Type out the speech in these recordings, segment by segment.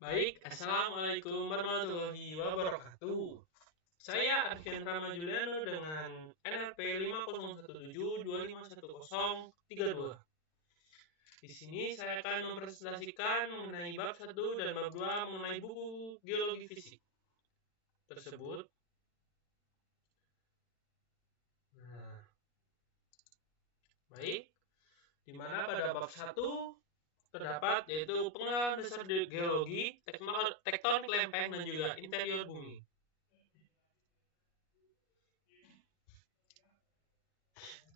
Baik, Assalamualaikum warahmatullahi wabarakatuh. Saya Arfian Rama Juliano dengan NRP 5017251032. Di sini saya akan mempresentasikan mengenai bab 1 dan bab 2 mengenai buku geologi fisik tersebut. Baik, di mana pada bab 1 terdapat yaitu pengenalan dasar geologi, tektonik lempeng dan juga interior bumi.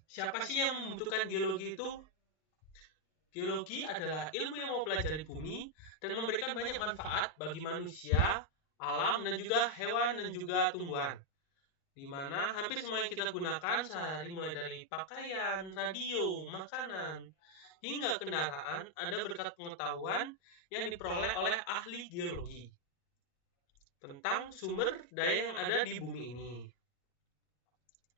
Siapa sih yang membutuhkan geologi itu? Geologi adalah ilmu yang mempelajari bumi dan memberikan banyak manfaat bagi manusia, alam, dan juga hewan dan juga tumbuhan. Di mana hampir semua yang kita gunakan sehari mulai dari pakaian, radio, makanan, hingga kendaraan ada berkat pengetahuan yang diperoleh oleh ahli geologi tentang sumber daya yang ada di bumi ini.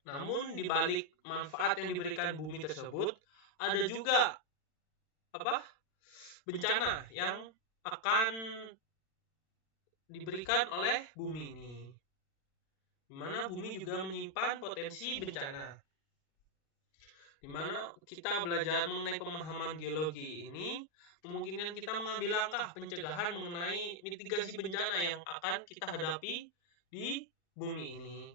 Namun di balik manfaat yang diberikan bumi tersebut ada juga bencana yang akan diberikan oleh bumi ini, di mana bumi juga menyimpan potensi bencana. Di mana kita belajar mengenai pemahaman geologi ini, memungkinkan kita mengambil langkah pencegahan mengenai mitigasi bencana yang akan kita hadapi di bumi ini.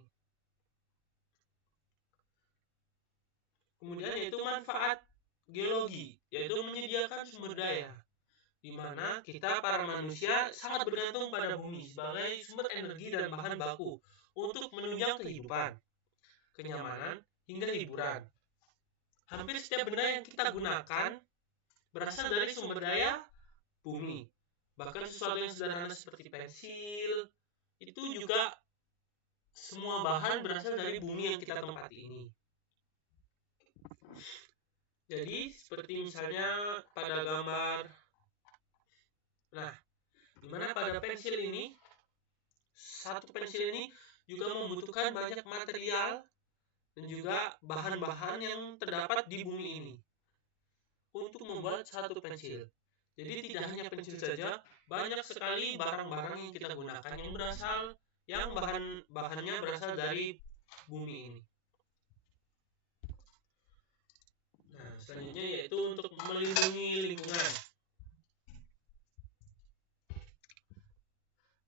Kemudian yaitu manfaat geologi, yaitu menyediakan sumber daya, di mana kita para manusia sangat bergantung pada bumi sebagai sumber energi dan bahan baku untuk menunjang kehidupan, kenyamanan, hingga hiburan. Hampir setiap benda yang kita gunakan berasal dari sumber daya bumi. Bahkan sesuatu yang sederhana seperti pensil, itu juga semua bahan berasal dari bumi yang kita tempati ini. Jadi, seperti misalnya pada gambar. Nah, dimana pada pensil ini, satu pensil ini juga membutuhkan banyak material dan juga bahan-bahan yang terdapat di bumi ini untuk membuat satu pensil. Jadi tidak hanya pensil saja, banyak sekali barang-barang yang kita gunakan yang bahannya berasal dari bumi ini. Nah, selanjutnya yaitu untuk melindungi lingkungan,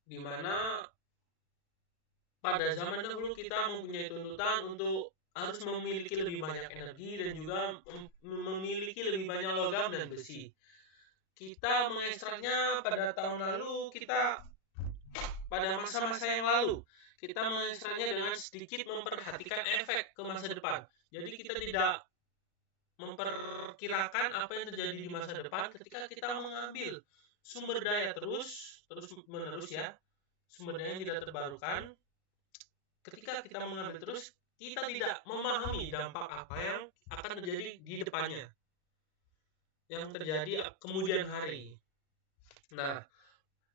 di mana pada zaman dahulu kita mempunyai tuntutan untuk harus memiliki lebih banyak energi dan juga memiliki lebih banyak logam dan besi. Kita mengekstraknya pada tahun lalu, pada masa-masa yang lalu, kita mengekstraknya dengan sedikit memperhatikan efek ke masa depan. Jadi kita tidak memperkirakan apa yang terjadi di masa depan ketika kita mengambil sumber daya terus menerus ya, sumber daya yang tidak terbarukan. Ketika kita mengambil terus, kita tidak memahami dampak apa yang akan terjadi di depannya, yang terjadi kemudian hari. Nah,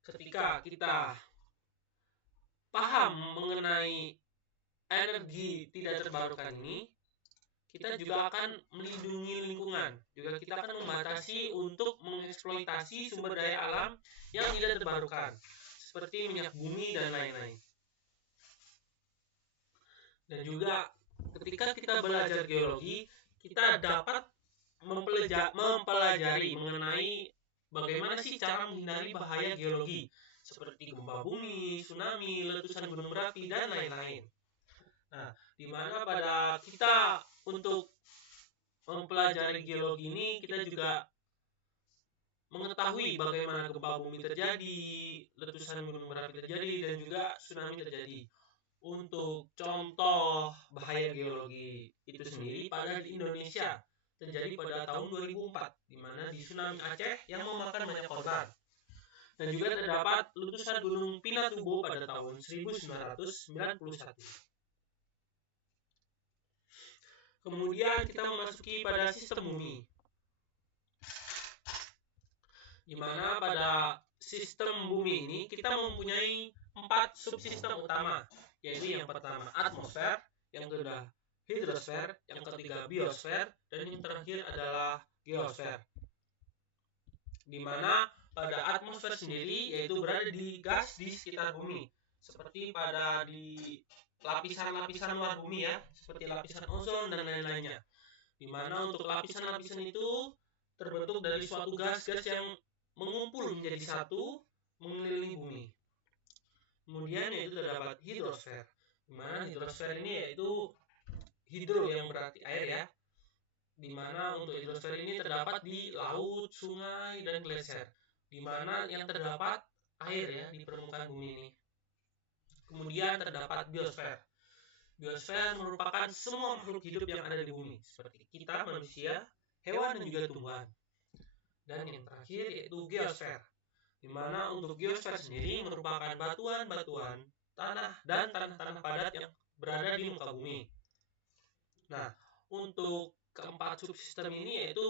ketika kita paham mengenai energi tidak terbarukan ini, kita juga akan melindungi lingkungan. Juga kita akan membatasi untuk mengeksploitasi sumber daya alam yang tidak terbarukan, seperti minyak bumi dan lain-lain. Dan juga ketika kita belajar geologi, kita dapat mempelajari mengenai bagaimana sih cara menghindari bahaya geologi, seperti gempa bumi, tsunami, letusan gunung berapi, dan lain-lain. Nah, di mana pada kita untuk mempelajari geologi ini, kita juga mengetahui bagaimana gempa bumi terjadi, letusan gunung berapi terjadi, dan juga tsunami terjadi. Untuk contoh bahaya geologi itu sendiri pada di Indonesia terjadi pada tahun 2004, di mana di tsunami Aceh yang memakan banyak korban. Dan juga terdapat letusan gunung Pinatubo pada tahun 1991. Kemudian kita memasuki pada sistem bumi, di mana pada sistem bumi ini kita mempunyai 4 subsistem utama, yaitu yang pertama atmosfer, yang kedua hidrosfer, yang ketiga biosfer, dan yang terakhir adalah geosfer. Di mana pada atmosfer hidrosfer sendiri yaitu berada di gas di sekitar bumi, seperti pada di lapisan-lapisan luar bumi ya, seperti lapisan ozon dan lain-lainnya. Di mana untuk lapisan-lapisan itu terbentuk dari suatu gas-gas yang mengumpul menjadi satu mengelilingi bumi. Kemudian yaitu terdapat hidrosfer, di mana hidrosfer ini yaitu hidro yang berarti air ya, di mana untuk hidrosfer ini terdapat di laut, sungai, dan glaser, di mana yang terdapat air ya di permukaan bumi ini. Kemudian terdapat biosfer. Biosfer merupakan semua makhluk hidup yang ada di bumi, seperti kita manusia, hewan, dan juga tumbuhan. Dan yang terakhir yaitu geosfer, di mana untuk geosfer sendiri merupakan batuan-batuan, tanah, dan tanah-tanah padat yang berada di muka bumi. Nah, untuk keempat subsistem ini yaitu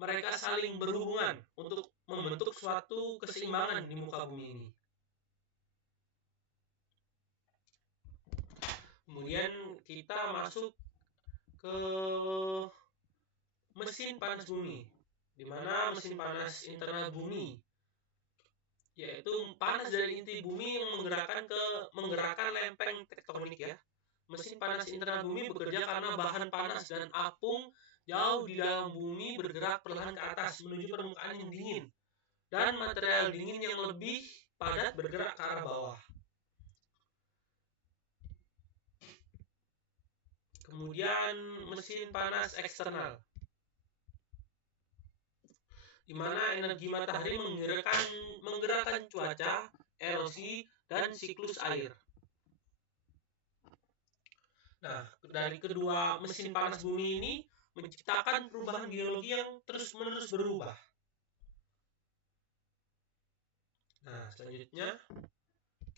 mereka saling berhubungan untuk membentuk suatu keseimbangan di muka bumi ini. Kemudian kita masuk ke mesin panas bumi, di mana mesin panas internal bumi yaitu panas dari inti bumi yang menggerakkan lempeng tektonik ya. Mesin panas internal bumi bekerja karena bahan panas dan apung jauh di dalam bumi bergerak perlahan ke atas menuju permukaan yang dingin, dan material dingin yang lebih padat bergerak ke arah bawah. Kemudian mesin panas eksternal, di mana energi matahari menggerakkan cuaca, erosi, dan siklus air. Nah, dari kedua mesin panas bumi ini menciptakan perubahan geologi yang terus-menerus berubah. Nah, selanjutnya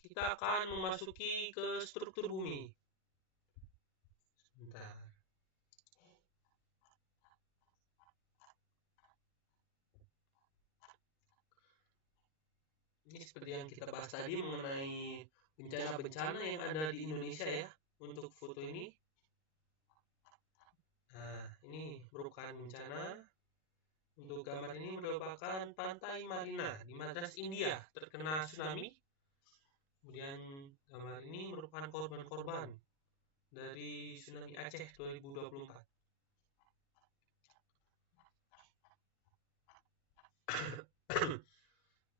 kita akan memasuki ke struktur bumi. Sebentar. Ini seperti yang kita bahas tadi mengenai bencana-bencana yang ada di Indonesia ya. Untuk foto ini, nah ini merupakan bencana. Untuk gambar ini merupakan pantai Marina di Madras, India, terkena tsunami. Kemudian gambar ini merupakan korban-korban dari tsunami Aceh 2024.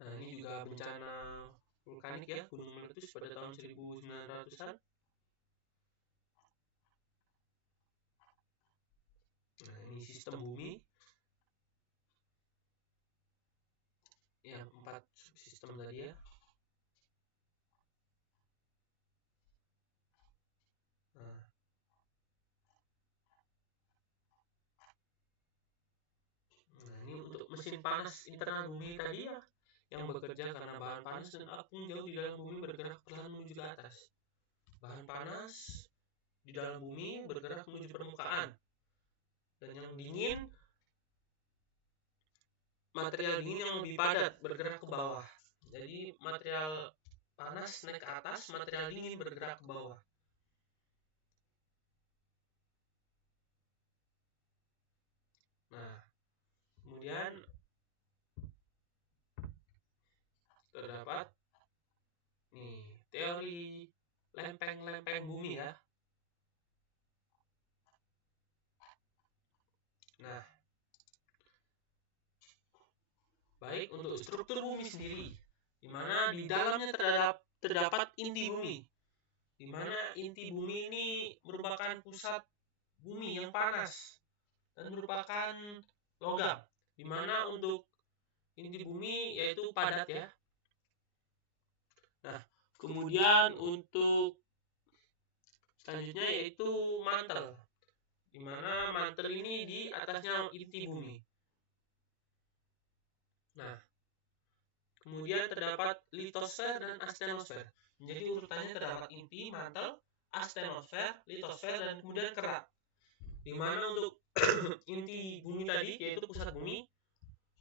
Nah ini juga bencana vulkanik ya, gunung meletus pada tahun 1900-an. Nah, ini sistem bumi. Ya, 4 subsistem tadi ya. Nah, ini untuk mesin panas internal bumi tadi ya, yang bekerja karena bahan panas dan apung jauh di dalam bumi bergerak perlahan menuju ke atas. Bahan panas di dalam bumi bergerak menuju permukaan. Dan yang dingin, material dingin yang lebih padat bergerak ke bawah. Jadi material panas naik ke atas, material dingin bergerak ke bawah. Nah, kemudian terdapat nih teori lempeng-lempeng bumi ya. Nah, baik untuk struktur bumi sendiri, di mana di dalamnya terdapat inti bumi, di mana inti bumi ini merupakan pusat bumi yang panas dan merupakan logam, di mana untuk inti bumi yaitu padat ya. Nah, kemudian untuk selanjutnya yaitu mantel, di mana mantel ini di atasnya inti bumi. Nah, kemudian terdapat litosfer dan astenosfer. Jadi urutannya terdapat inti, mantel, astenosfer, litosfer, dan kemudian kerak. Di mana untuk inti bumi tadi yaitu pusat bumi,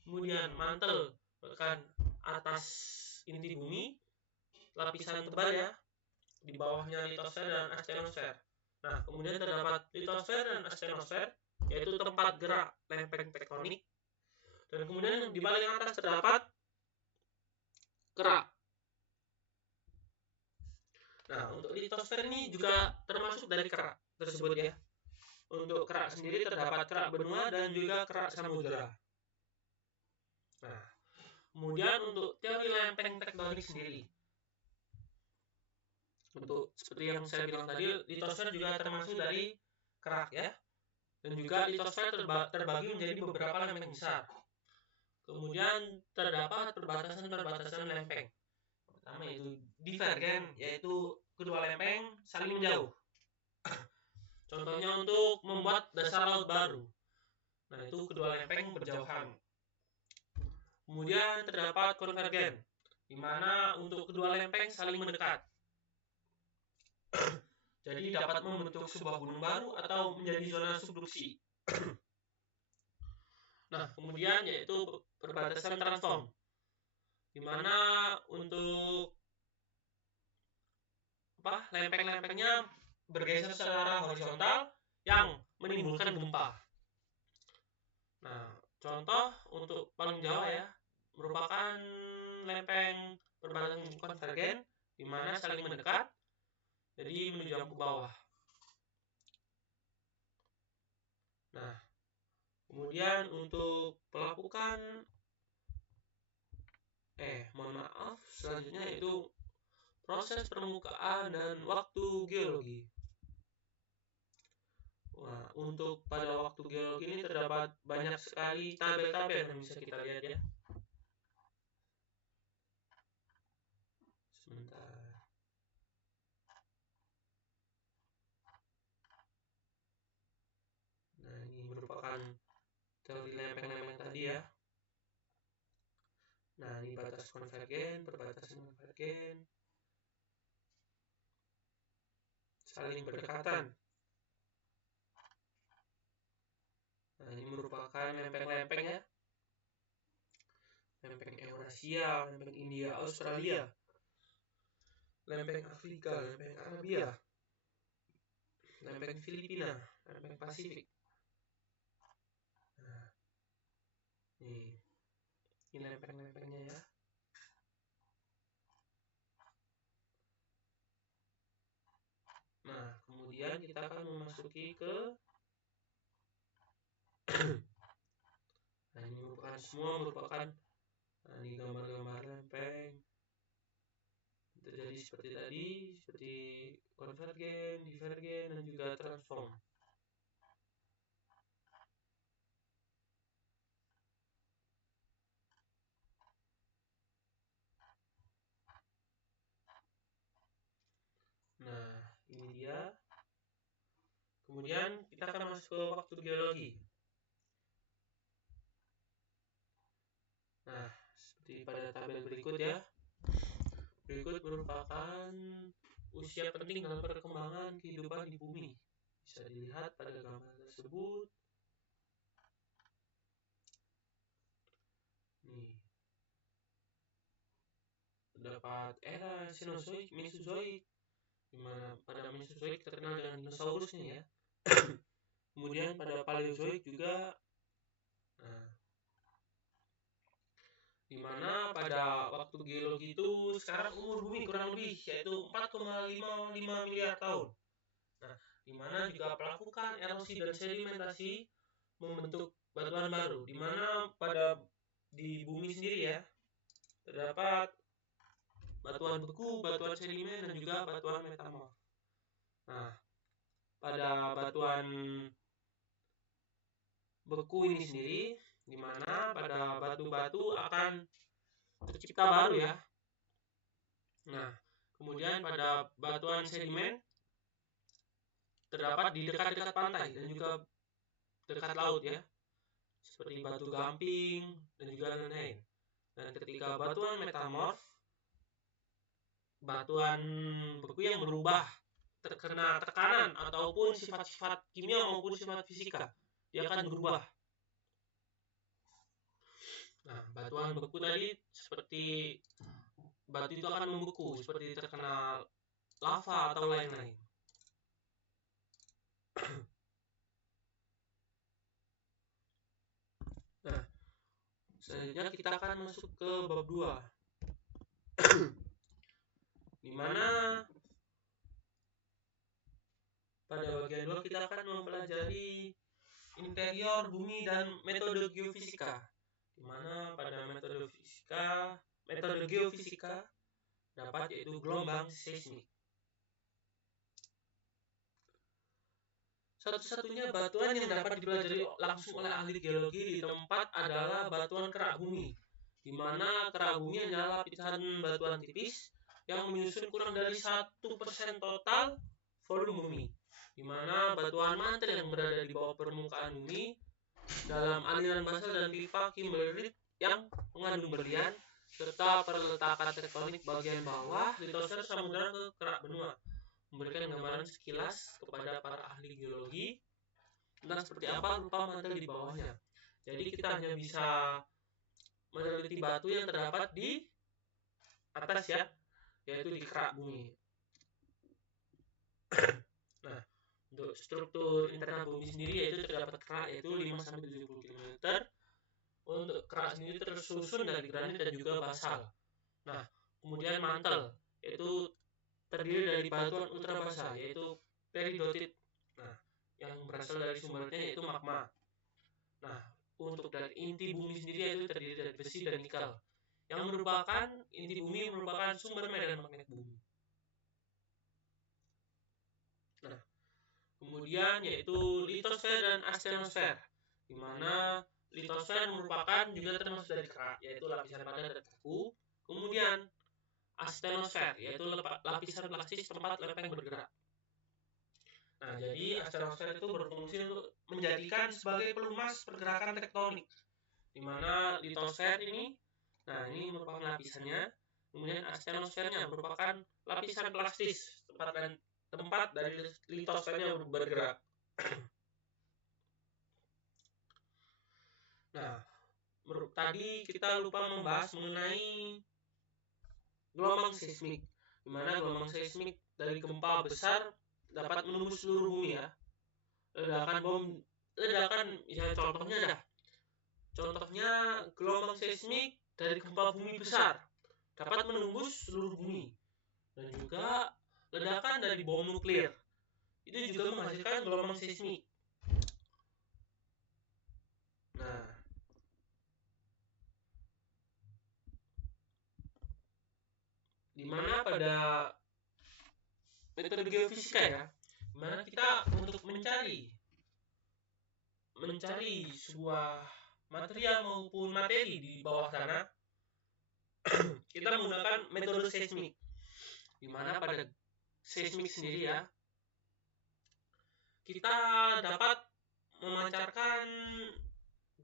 kemudian mantel merupakan atas inti bumi, lapisan tebal ya, di bawahnya litosfer dan astenosfer. Nah, kemudian terdapat litosfer dan astenosfer, yaitu tempat gerak lempeng tektonik. Dan kemudian di paling atas terdapat kerak. Nah, untuk litosfer ini juga termasuk dari kerak tersebut ya. Untuk kerak sendiri terdapat kerak benua dan juga kerak samudera. Nah, kemudian untuk teori lempeng tektonik sendiri. Untuk seperti yang saya bilang tadi, litosfer juga termasuk dari kerak ya. Dan juga litosfer terbagi menjadi beberapa lempeng besar. Kemudian terdapat perbatasan-perbatasan lempeng. Pertama yaitu divergen, yaitu kedua lempeng saling menjauh. Contohnya untuk membuat dasar laut baru. Nah, itu kedua lempeng berjauhan. Kemudian terdapat konvergen, di mana untuk kedua lempeng saling mendekat. Jadi dapat membentuk sebuah gunung baru atau menjadi zona subduksi. Nah, kemudian yaitu perbatasan transform, di mana untuk lempeng-lempengnya bergeser secara horizontal yang menimbulkan gempa. Nah, contoh untuk paling Jawa ya, merupakan lempeng perbatasan konvergen, di mana saling mendekat, jadi menunjang ke bawah. Nah, kemudian untuk pelapukan, selanjutnya yaitu proses permukaan dan waktu geologi. Nah, untuk pada waktu geologi ini terdapat banyak sekali tabel-tabel yang bisa kita lihat ya. Sebentar. Nah, ini merupakan teori lempeng-lempeng tadi ya. Nah, ini batas konvergen, perbatasan konvergen, saling berdekatan. Nah, ini merupakan lempeng-lempeng ya. Lempeng Eurasia, lempeng India, Australia, lempeng Afrika, lempeng Arabia, lempeng Filipina, lempeng Pasifik. Nah, ini lempeng-lempengnya ya. Nah, kemudian kita akan memasuki ke nah, ini merupakan ini gambar-gambar lempeng terjadi seperti tadi, seperti konvergen, divergen, dan juga transform. Nah, ini dia. Kemudian kita akan masuk ke waktu geologi. Nah, seperti pada tabel berikut ya. Berikut merupakan usia penting dalam perkembangan kehidupan di bumi. Bisa dilihat pada gambar tersebut. Nih. Terdapat era Cenozoik, Mesozoik, di mana pada Mesozoik terkenal dengan dinosaurusnya ya. Kemudian pada Paleozoik juga, nah, di mana pada waktu geologi itu sekarang umur bumi kurang lebih yaitu 4,55 miliar tahun. Nah, di mana juga pelapukan, erosi dan sedimentasi membentuk batuan baru, di mana di bumi sendiri ya terdapat batuan beku, batuan sedimen dan juga batuan metamorf. Nah, pada batuan beku ini sendiri, di mana pada batu-batu akan tercipta baru ya. Nah, kemudian pada batuan sedimen terdapat di dekat-dekat pantai dan juga dekat laut ya, seperti batu gamping dan juga lain-lain. Dan ketika batuan metamorf, batuan beku yang berubah terkena tekanan ataupun sifat-sifat kimia maupun sifat fisika, dia akan berubah. Nah, batuan beku tadi seperti batu itu akan membeku seperti terkena lava atau lain-lain. Nah, selanjutnya kita akan masuk ke bab 2, di mana pada bagian 2 kita akan mempelajari interior bumi dan metode geofisika, di mana pada metode geofisika dapat yaitu gelombang seismik. Satu-satunya batuan yang dapat dipelajari langsung oleh ahli geologi di tempat adalah batuan kerak bumi, di mana kerak bumi adalah lapisan batuan tipis yang menyusun kurang dari 1% total volume bumi, di mana batuan mantel yang berada di bawah permukaan bumi dalam aliran basal dan pipa kimberlite yang mengandung berlian serta perletakan tektonik bagian bawah litosfer samudra ke kerak benua, memberikan gambaran sekilas kepada para ahli geologi tentang seperti apa rupa mantel di bawahnya. Jadi kita hanya bisa meneliti batu yang terdapat di atas ya, yaitu di kerak bumi. Nah, untuk struktur internal bumi sendiri yaitu terdapat kerak yaitu 5-70 km. Untuk kerak sendiri tersusun dari granit dan juga basal. Nah, kemudian mantel yaitu terdiri dari batuan ultrabasa yaitu peridotit. Nah, yang berasal dari sumbernya yaitu magma. Nah, untuk dari inti bumi sendiri yaitu terdiri dari besi dan nikel. Yang merupakan inti bumi merupakan sumber medan magnet bumi. Nah, kemudian yaitu litosfer dan astenosfer, di mana litosfer merupakan juga termasuk dari kerak yaitu lapisan padat dan kaku. Kemudian astenosfer yaitu lapisan plastis tempat lempeng bergerak. Nah, jadi astenosfer itu berfungsi untuk menjadikan sebagai pelumas pergerakan tektonik, di mana litosfer ini, nah ini merupakan lapisannya, kemudian astenosfernya merupakan lapisan plastis tempat dari litosfernya bergerak. Nah, tadi kita lupa membahas mengenai gelombang seismik, di mana gelombang seismik dari gempa besar dapat menembus seluruh bumi ya. Ledakan ya contohnya gelombang seismik dari gempa bumi besar dapat menembus seluruh bumi, dan juga ledakan dari bom nuklir itu juga menghasilkan gelombang seismik. Nah, di mana pada metode geofisika ya, di mana kita untuk mencari sebuah material maupun materi di bawah tanah kita menggunakan metode seismik, di mana pada seismik sendiri ya kita dapat memancarkan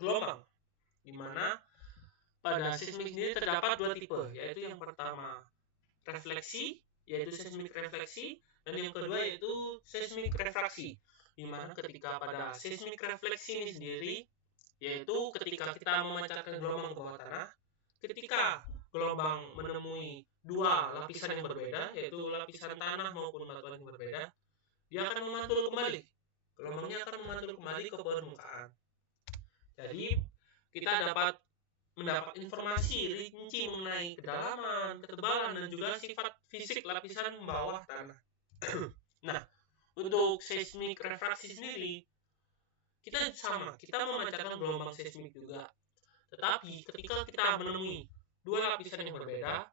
gelombang, di mana pada seismik sendiri terdapat 2 tipe, yaitu yang pertama refleksi, yaitu seismik refleksi, dan yang kedua yaitu seismik refraksi, di mana ketika pada seismik refleksi ini sendiri, yaitu ketika kita memancarkan gelombang ke bawah tanah, ketika gelombang menemui 2 lapisan yang berbeda, yaitu lapisan tanah maupun batuan yang berbeda, dia akan memantul kembali. Gelombangnya akan memantul kembali ke permukaan. Jadi kita dapat mendapat informasi rinci mengenai kedalaman, ketebalan, dan juga sifat fisik lapisan bawah tanah. Nah, untuk seismik refraksi sendiri, kita memancarkan gelombang seismik juga. Tetapi ketika kita menemui 2 lapisan yang berbeda,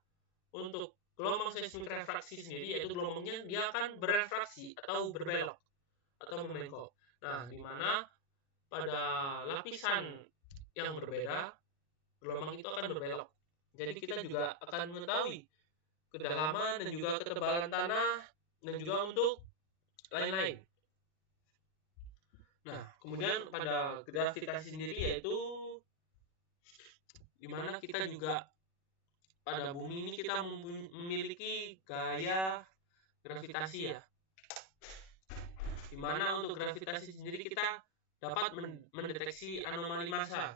untuk gelombang seismik refraksi sendiri, yaitu gelombangnya dia akan berefraksi atau berbelok atau membengkok. Nah, di mana pada lapisan yang berbeda, gelombang itu akan berbelok. Jadi kita juga akan mengetahui kedalaman dan juga ketebalan tanah dan juga untuk lain-lain. Nah, kemudian pada gravitasi sendiri yaitu di mana kita juga pada bumi ini kita memiliki gaya gravitasi ya. Di mana untuk gravitasi sendiri kita dapat mendeteksi anomali massa,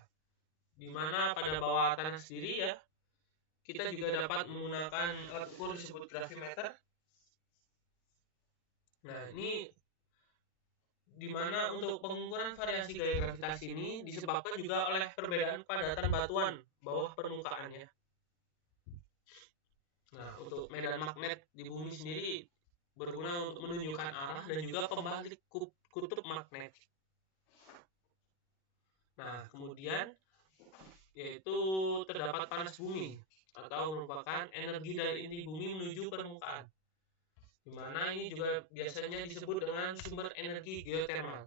di mana pada bawah tanah sendiri ya kita juga dapat menggunakan alat ukur disebut gravimeter. Nah, ini di mana untuk pengukuran variasi gaya gravitasi ini disebabkan juga oleh perbedaan kepadatan batuan bawah permukaannya. Nah, untuk medan magnet di bumi sendiri berguna untuk menunjukkan arah dan juga pembalik kutub magnet. Nah, kemudian yaitu terdapat panas bumi atau merupakan energi dari inti bumi menuju permukaan. Di mana ini juga biasanya disebut dengan sumber energi geotermal,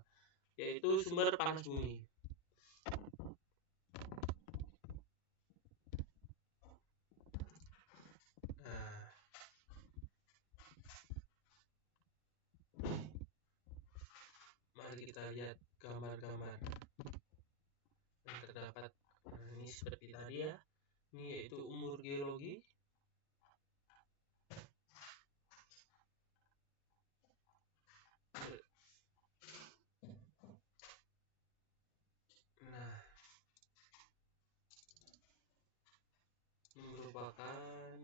yaitu sumber panas bumi. Nah, mari kita lihat gambar-gambar yang terdapat. Nah, ini seperti tadi ya. Ini yaitu umur geologi. Nah, ini merupakan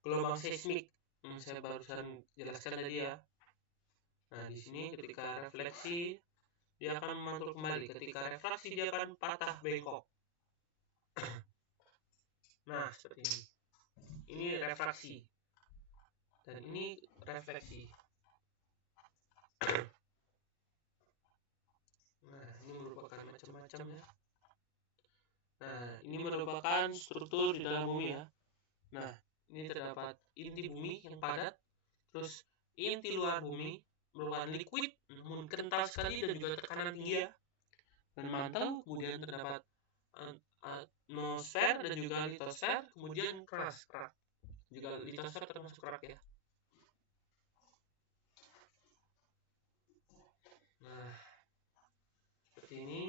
gelombang seismik yang saya barusan jelaskan tadi ya. Nah, di sini ketika refleksi dia akan memantul kembali, ketika refraksi dia akan patah bengkok. Nah, seperti ini. Ini refraksi dan ini refleksi. Nah, ini merupakan macam-macam ya. Nah, ini merupakan struktur di dalam bumi ya. Nah, ini terdapat inti bumi yang padat, terus inti luar bumi merupakan liquid namun kental sekali dan juga tekanan tinggi ya, dan mantel. Kemudian terdapat atmosfer dan juga litosfer, kemudian keras. Juga litosfer termasuk kerak ya. Nah, seperti ini.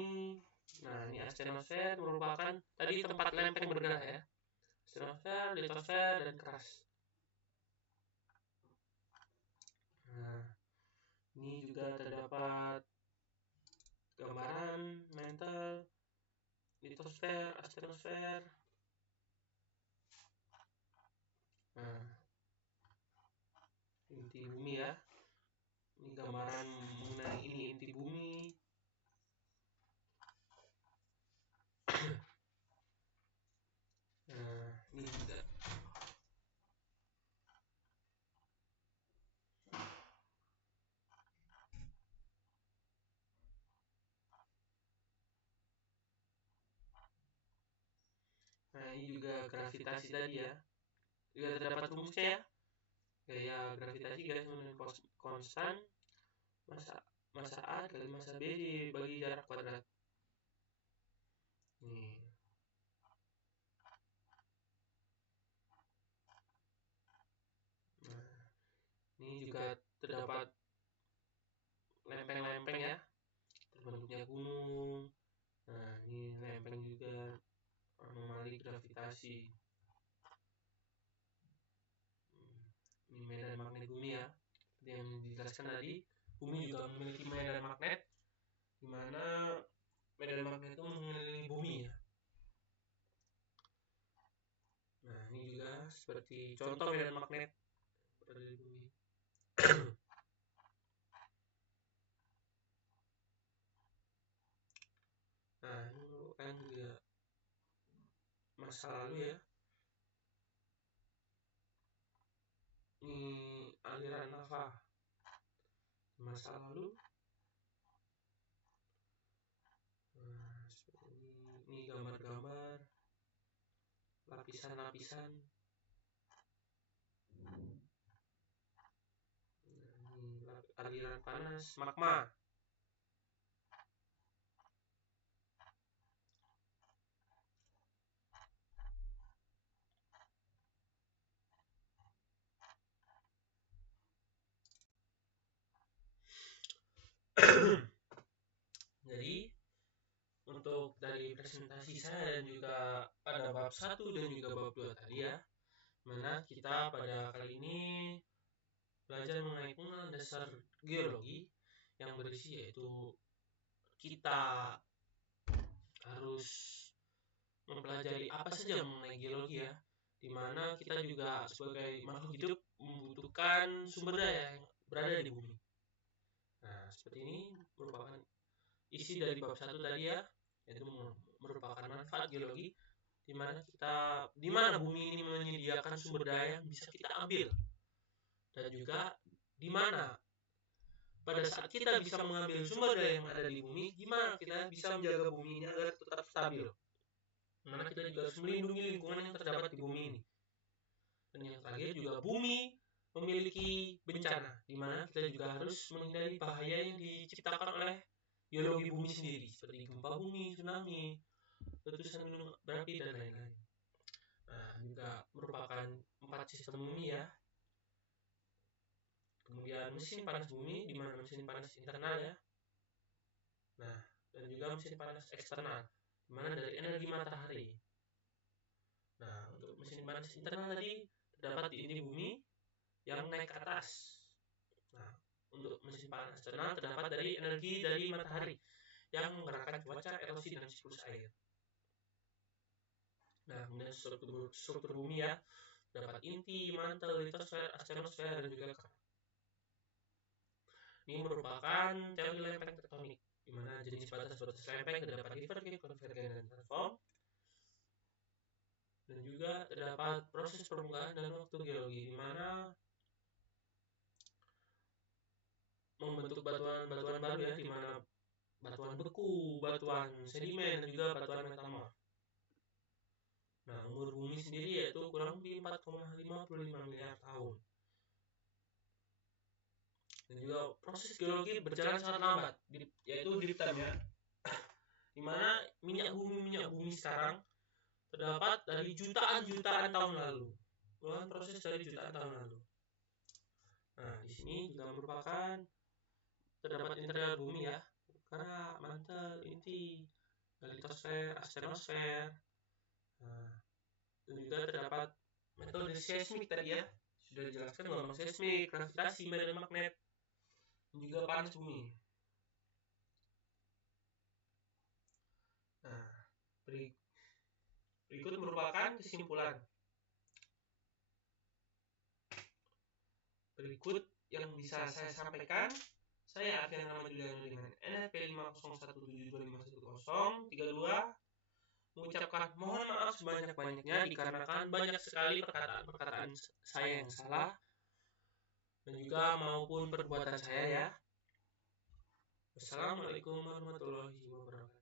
Nah, ini astenosfer merupakan tadi tempat lempeng bergerak ya. Astenosfer, litosfer, dan keras. Nah, ini juga terdapat gambaran mantle, litosfer, astenosfer. Nah, inti bumi ya. Ini gambaran mengenai ini inti bumi. Nah, ini juga. Nah, ini juga gravitasi tadi ya. Juga terdapat rumusnya ya. Gaya gravitasi konstan masa A kali masa B dibagi jarak kuadrat. Nih. Nah, ini juga terdapat lempeng-lempeng ya, terbentuknya gunung. Nah, ini lempeng juga anomali gravitasi. Ini medan magnet bumi ya. Seperti yang dijelaskan tadi, bumi juga memiliki medan magnet, di mana medan magnet itu mengelilingi bumi ya. Nah, ini juga seperti contoh medan magnet berada di bumi. Nah, ini kan juga masa lalu ya. Ini aliran lava masa lalu. Nah, seperti ini gambar-gambar lapisan-lapisan. Nah, ini aliran panas magma. Jadi untuk dari presentasi saya dan juga pada bab 1 dan juga bab 2 tadi ya, mana kita pada kali ini belajar mengenai pengenalan dasar geologi yang berisi yaitu kita harus mempelajari apa saja mengenai geologi ya, dimana kita juga sebagai makhluk hidup membutuhkan sumber daya yang berada di bumi. Nah, seperti ini merupakan isi dari bab 1 tadi ya, yaitu merupakan manfaat geologi, di mana bumi ini menyediakan sumber daya yang bisa kita ambil, dan juga di mana pada saat kita bisa mengambil sumber daya yang ada di bumi, gimana kita bisa menjaga bumi ini agar tetap stabil. Karena kita juga harus melindungi lingkungan yang terdapat di bumi ini. Dan yang terakhir juga bumi memiliki bencana, di mana kita juga harus menghindari bahaya yang diciptakan oleh geologi bumi sendiri, seperti gempa bumi, tsunami, letusan gunung berapi, dan lain-lain. Nah, juga merupakan 4 sistem bumi ya. Kemudian mesin panas bumi, di mana mesin panas internal ya. Nah, dan juga mesin panas eksternal, di mana dari energi matahari. Nah, untuk mesin panas internal tadi terdapat di inti bumi yang naik ke atas. Nah, untuk mesin panas eksternal terdapat dari energi dari matahari yang menggerakkan cuaca, erosi, dan siklus air. Nah, kemudian struktur bumi ya, terdapat inti, mantel, litosfer, astenosfer, dan juga kerak. Ini merupakan teori lempeng tektonik, di mana jenis batas-batas lempeng terdapat divergen, konvergen, dan transform. Dan juga terdapat proses permukaan dan waktu geologi, di mana membentuk batuan-batuan baru ya, di mana batuan beku, batuan sedimen, dan juga batuan metamorf. Nah, umur bumi sendiri yaitu kurang lebih 4,55 miliar tahun. Dan juga proses geologi berjalan sangat lambat, yaitu drip time ya, di mana minyak bumi sekarang terdapat dari jutaan tahun lalu, merupakan proses dari jutaan tahun lalu. Nah, di sini juga merupakan terdapat interior bumi ya, kerak, mantel, inti, litosfer, astenosfer. Nah, dan juga terdapat metode seismik tadi ya, sudah dijelaskan gelombang seismik, gravitasi, medan magnet, dan juga panas bumi. Nah, berikut merupakan kesimpulan. Berikut yang bisa saya sampaikan. Saya Alfian Rahmat Juliano dengan NFP 50172511032 mengucapkan mohon maaf sebanyak-banyaknya dikarenakan banyak sekali perkataan-perkataan saya yang salah dan juga maupun perbuatan saya ya. Wassalamualaikum warahmatullahi wabarakatuh.